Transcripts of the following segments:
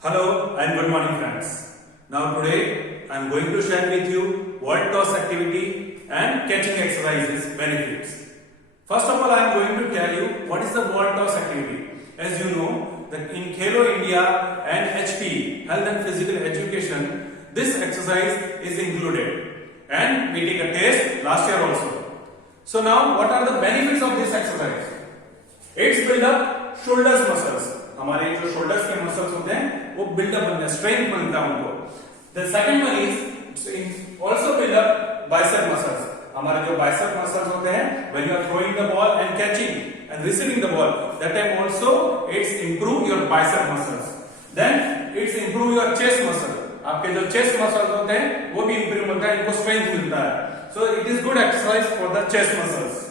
Hello and good morning friends. Now today I am going to share with you wall toss activity and catching exercises benefits. First of all, I am going to tell you what is the wall toss activity. As you know that in Khelo India and HP, Health and Physical Education, this exercise is included and we take a test last year also. So now what are the benefits of this exercise? It's build up shoulders muscles. हमारे जो shoulders के muscles होते हैं वो buildup बनते हैं, strength बनता है उनको. The second one is also build up bicep muscles. हमारे जो बाइसेप मसल्स होते हैं when you are throwing the ball and catching and receiving the ball, that time also it's improve your bicep muscles. Then it's improve your chest muscle. आपके जो chest muscles होते हैं वो भी इंप्रूव होता है, इनको स्ट्रेंथ मिलता है. So it is good exercise for the chest muscles.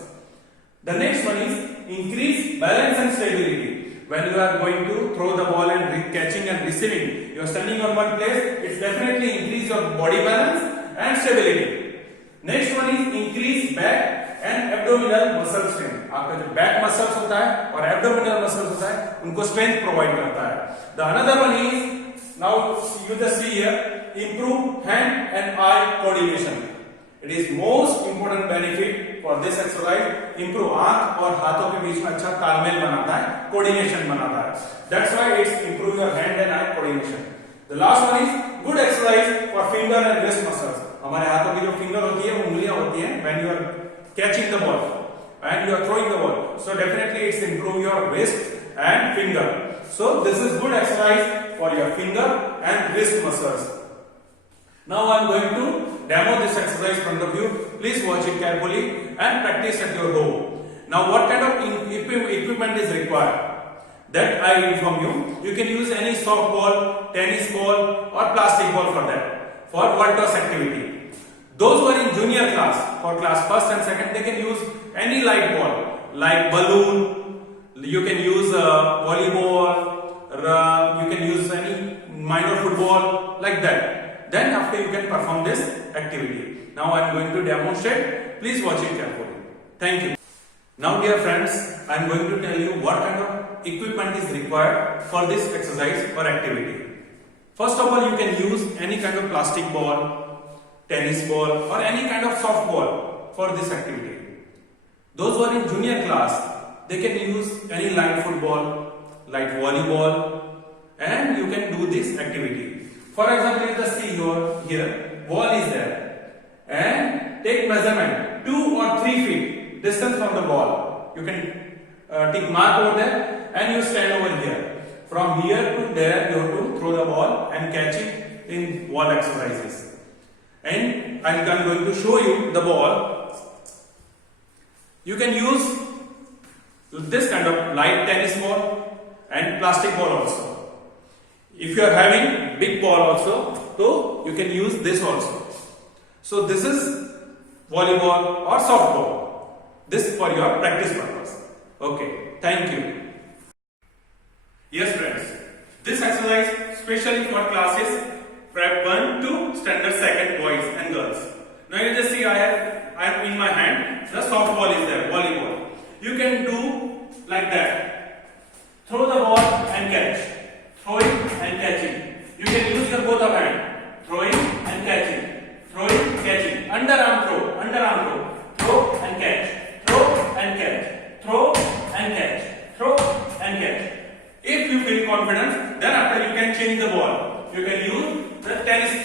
The next one is increase balance and stability. When you are going to throw the ball and catching and receiving, you are standing on one place, it's definitely increase your body balance and stability. Next one is increase back and abdominal muscle strength. आपका जो back muscles होता है और abdominal muscles होता है उनको strength provide करता है. The another one is, now you just see here, improve hand and eye coordination. It is most important benefit for this exercise. Improve आंख और हाथों के बीच में अच्छा तालमेल बनाता है, कोऑर्डिनेशन बनाता है. That's why it's improve your hand and eye coordination. The last one is good exercise for finger and wrist muscles. हमारे हाथों की जो फिंगर होती है, उंगलियां होती हैं, when you are catching the ball and you are throwing the ball, so definitely it's improve your wrist and finger. So this is good exercise for your finger and wrist muscles. Now I am going to demo this exercise from the view. Please watch it carefully and practice at your home. Now what kind of equipment is required? That I inform you. You can use any soft ball, tennis ball or plastic ball for that. For wall toss activity. Those who are in junior class, for class first and second, they can use any light ball like balloon. You can use volleyball. You can use any minor football like that. Then after you can perform this activity. Now I am going to demonstrate. Please watch it carefully. Thank you. Now dear friends, I am going to tell you what kind of equipment is required for this exercise or activity. First of all, you can use any kind of plastic ball, tennis ball or any kind of soft ball for this activity. Those who are in junior class, they can use any light football, light volleyball and you can do this activity. For example, you just see here, ball is there and take measurement 2 or 3 feet distance from the ball. You can take mark over there and you stand over here. From here to there, you have to throw the ball and catch it in wall exercises. And I am going to show you the ball. You can use this kind of light tennis ball and plastic ball also. If you are having big ball also, so you can use this also. So this is volleyball or softball. This is for your practice purpose. Okay, thank you. Yes friends, this exercise specially for classes prep 1 to standard 2 boys and girls. Now you just see I am in my hand, the softball is there, volleyball. You can do like that. Throw the ball and catch. Throwing and catching. You can use your both of hand. Throwing and catching. Throwing, catching. Underarm throw. Throw and catch. Throw and catch. Throw and catch. Throw and catch. If you feel confident, then after you can change the ball. You can use the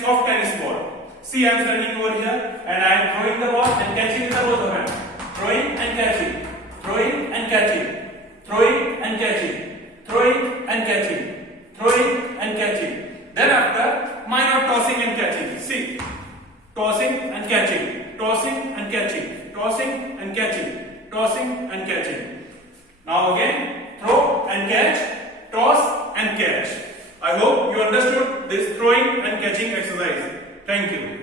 soft tennis ball. See, I am standing over here and I am throwing the ball and catching with the both of hand. Throwing and catching. Throwing and catching. Throwing and catching. Throwing and catching. Throwing and catching. Then after, minor tossing and catching. See, tossing and catching, tossing and catching, tossing and catching, tossing and catching. Now again, throw and catch, toss and catch. I hope you understood this throwing and catching exercise. Thank you.